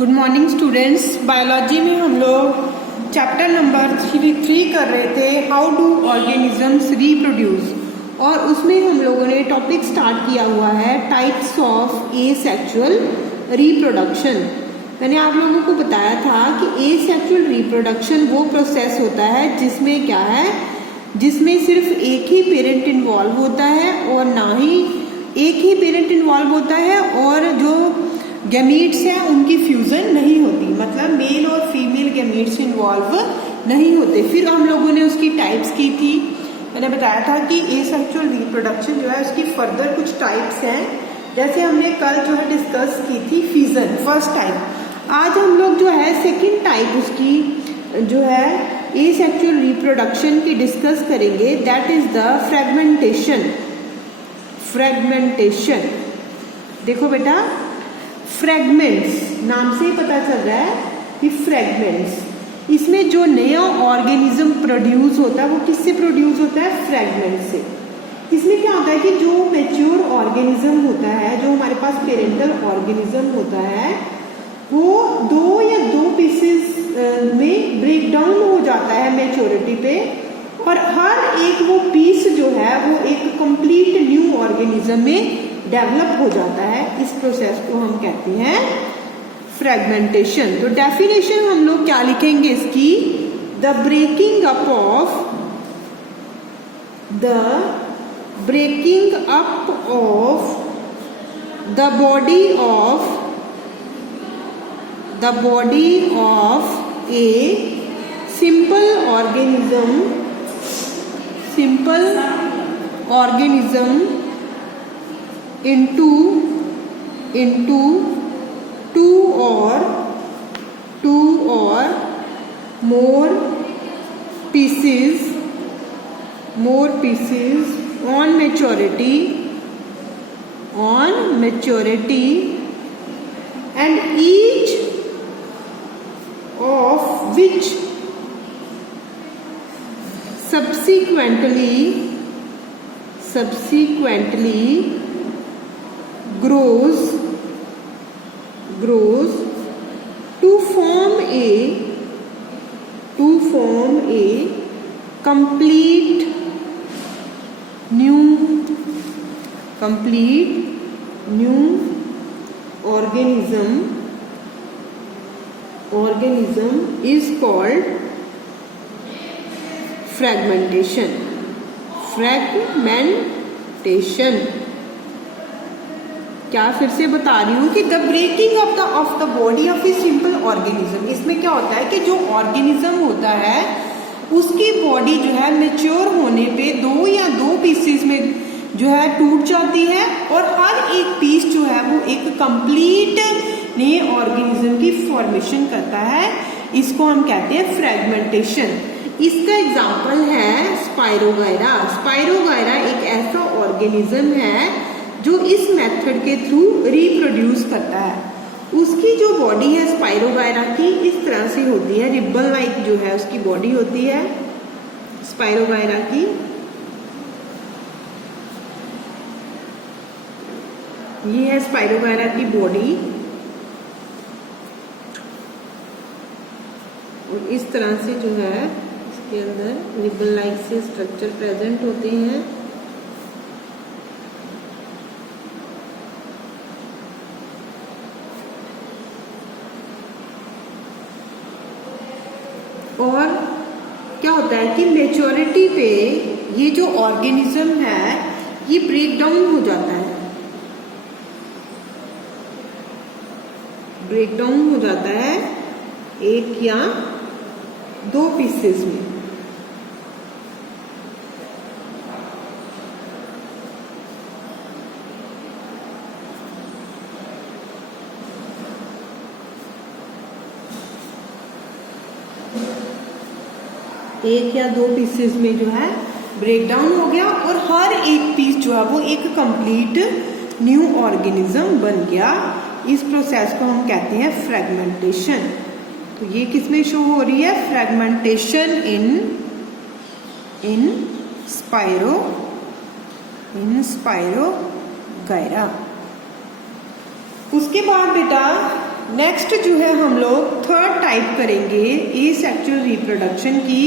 Good morning students. Biology में हम लोग चैप्टर नंबर 3 कर रहे थे, हाउ डू ऑर्गेनिजम्स रिप्रोड्यूस, और उसमें हम लोगों ने टॉपिक स्टार्ट किया हुआ है टाइप्स ऑफ एसेक्सुअल रिप्रोडक्शन। मैंने आप लोगों को बताया था कि एसेक्सुअल रिप्रोडक्शन वो प्रोसेस होता है जिसमें क्या है, जिसमें सिर्फ एक ही पेरेंट इन्वॉल्व होता है और ना ही एक ही पेरेंट इन्वॉल्व होता है और जो गैमीट्स हैं उनकी फ्यूजन नहीं होती, मतलब मेल और फीमेल गैमीट्स इन्वॉल्व नहीं होते। फिर हम लोगों ने उसकी टाइप्स की थी। मैंने बताया था कि एसेक्सुअल रिप्रोडक्शन जो है उसकी फर्दर कुछ टाइप्स हैं, जैसे हमने कल जो है डिस्कस की थी फ्यूजन, फर्स्ट टाइप। आज हम लोग जो है सेकेंड टाइप उसकी जो है एसेक्सुअल रिप्रोडक्शन की डिस्कस करेंगे, that is the fragmentation. Fragmentation देखो बेटा, फ्रेगमेंट्स नाम से ही पता चल रहा है कि फ्रेगमेंट्स, इसमें जो नया ऑर्गेनिज्म प्रोड्यूस होता है वो किससे प्रोड्यूस होता है, फ्रेगमेंट से। इसमें क्या होता है कि जो मैच्योर ऑर्गेनिज्म होता है, जो हमारे पास पेरेंटल ऑर्गेनिज्म होता है, वो दो पीसेस में ब्रेक डाउन हो जाता है मैच्योरिटी पे, और हर एक वो पीस जो है वो एक कंप्लीट न्यू ऑर्गेनिज्म में डेवलप हो जाता है। इस प्रोसेस को हम कहते हैं फ्रेगमेंटेशन। तो डेफिनेशन हम लोग क्या लिखेंगे इसकी, the breaking up of the body of a simple organism into two or more pieces on maturity, and each of which subsequently grows to form a complete new organism is called fragmentation. क्या फिर से बता रही हूँ कि the breaking of the body of a simple organism, इसमें क्या होता है कि जो ऑर्गेनिज्म होता है उसकी बॉडी जो है मेच्योर होने पे दो पीसेस में जो है टूट जाती है, और हर एक पीस जो है वो एक कंप्लीट नए ऑर्गेनिज्म की फॉर्मेशन करता है। इसको हम कहते हैं फ्रेगमेंटेशन। इसका एग्जाम्पल है स्पाइरोगायरा। स्पाइरोगायरा एक ऐसा ऑर्गेनिज्म है जो इस मेथड के थ्रू रिप्रोड्यूस करता है। उसकी जो बॉडी है स्पाइरोगायरा की इस तरह से होती है, रिबन लाइक जो है उसकी बॉडी होती है स्पाइरोगायरा की। ये है स्पाइरोगायरा की बॉडी, और इस तरह से जो है इसके अंदर रिबन लाइक से स्ट्रक्चर प्रेजेंट होते हैं। और क्या होता है कि मैच्योरिटी पे ये जो ऑर्गेनिज्म है ये ब्रेक डाउन हो जाता है, एक या दो पीसेस में। एक या दो पीसेस में जो है ब्रेक डाउन हो गया, और हर एक पीस जो है वो एक कंप्लीट न्यू ऑर्गेनिज्म बन गया। इस प्रोसेस को हम कहते हैं फ्रेगमेंटेशन। तो ये किसमें शो हो रही है, फ्रेगमेंटेशन इन स्पाइरोगायरा। उसके बाद बेटा नेक्स्ट जो है हम लोग थर्ड टाइप करेंगे एसेक्सुअल रिप्रोडक्शन की,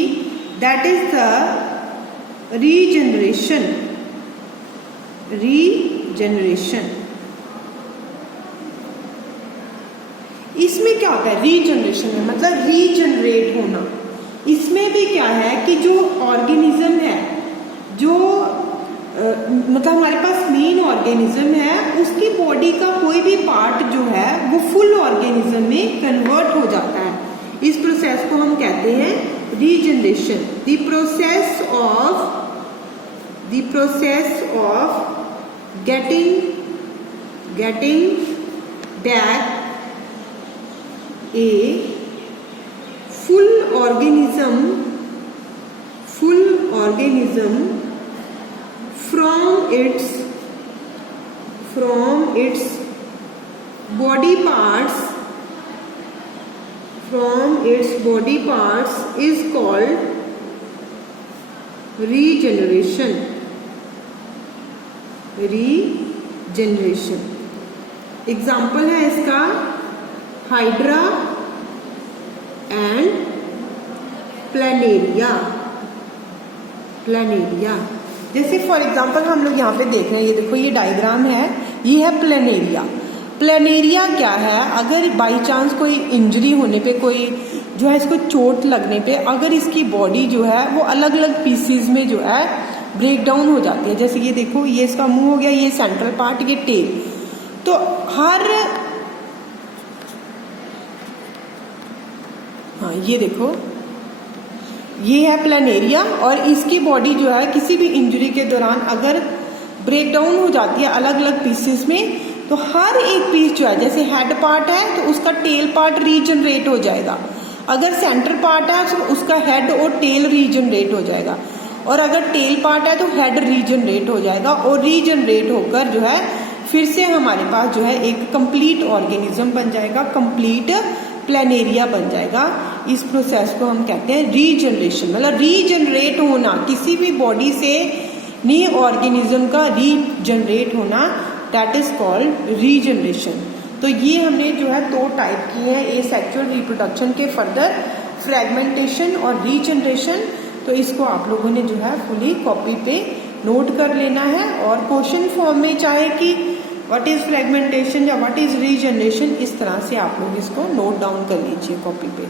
that is the regeneration. Regeneration, इसमें क्या होता है? रीजनरेशन में मतलब रीजनरेट होना। इसमें भी क्या है कि जो ऑर्गेनिज्म है, जो मतलब हमारे पास मेन ऑर्गेनिज्म है, उसकी बॉडी का कोई भी पार्ट जो है वो फुल ऑर्गेनिज्म में कन्वर्ट हो जाता है। इस प्रोसेस को हम कहते हैं regeneration. The process of getting back a full organism from its body parts is called regeneration। Example है इसका हाइड्रा एंड प्लेनेरिया। जैसे फॉर एग्जाम्पल हम लोग यहाँ पे देख रहे हैं, ये देखो ये डायग्राम है, ये है प्लेनेरिया। प्लेनेरिया क्या है? अगर बाई चांस कोई इंजरी होने पे, कोई जो है इसको चोट लगने पे, अगर इसकी बॉडी जो है वो अलग अलग पीसीज में जो है ब्रेक डाउन हो जाती है। जैसे ये देखो, ये इसका मुंह हो गया, ये सेंट्रल पार्ट, ये टेल। तो ये देखो, ये है प्लेनेरिया, और इसकी बॉडी जो है किसी भी इंजरी के दौरान अगर ब्रेक डाउन हो जाती है अलग अलग पीसेस में, तो हर एक पीस जो है, जैसे हेड पार्ट है तो उसका टेल पार्ट रीजनरेट हो जाएगा, अगर सेंटर पार्ट है तो उसका हेड और टेल रीजनरेट हो जाएगा, और अगर टेल पार्ट है तो हेड रीजनरेट हो जाएगा, और रीजनरेट होकर जो है फिर से हमारे पास जो है एक कंप्लीट ऑर्गेनिज्म बन जाएगा, कंप्लीट प्लेनेरिया बन जाएगा। इस प्रोसेस को हम कहते हैं रीजनरेशन। मतलब रीजनरेट होना, किसी भी बॉडी से न्यू ऑर्गेनिज्म का रीजनरेट होना, दैट इज कॉल्ड रीजनरेशन। तो ये हमने जो है दो टाइप की है एसेक्सुअल रिप्रोडक्शन के, फर्दर फ्रेगमेंटेशन और रीजनरेशन। तो इसको आप लोगों ने जो है फुली कॉपी पे नोट कर लेना है, और क्वेश्चन फॉर्म में चाहे कि व्हाट इज फ्रेगमेंटेशन या व्हाट इज रीजनरेशन, इस तरह से आप लोग इसको नोट डाउन कर लीजिए कॉपी पे।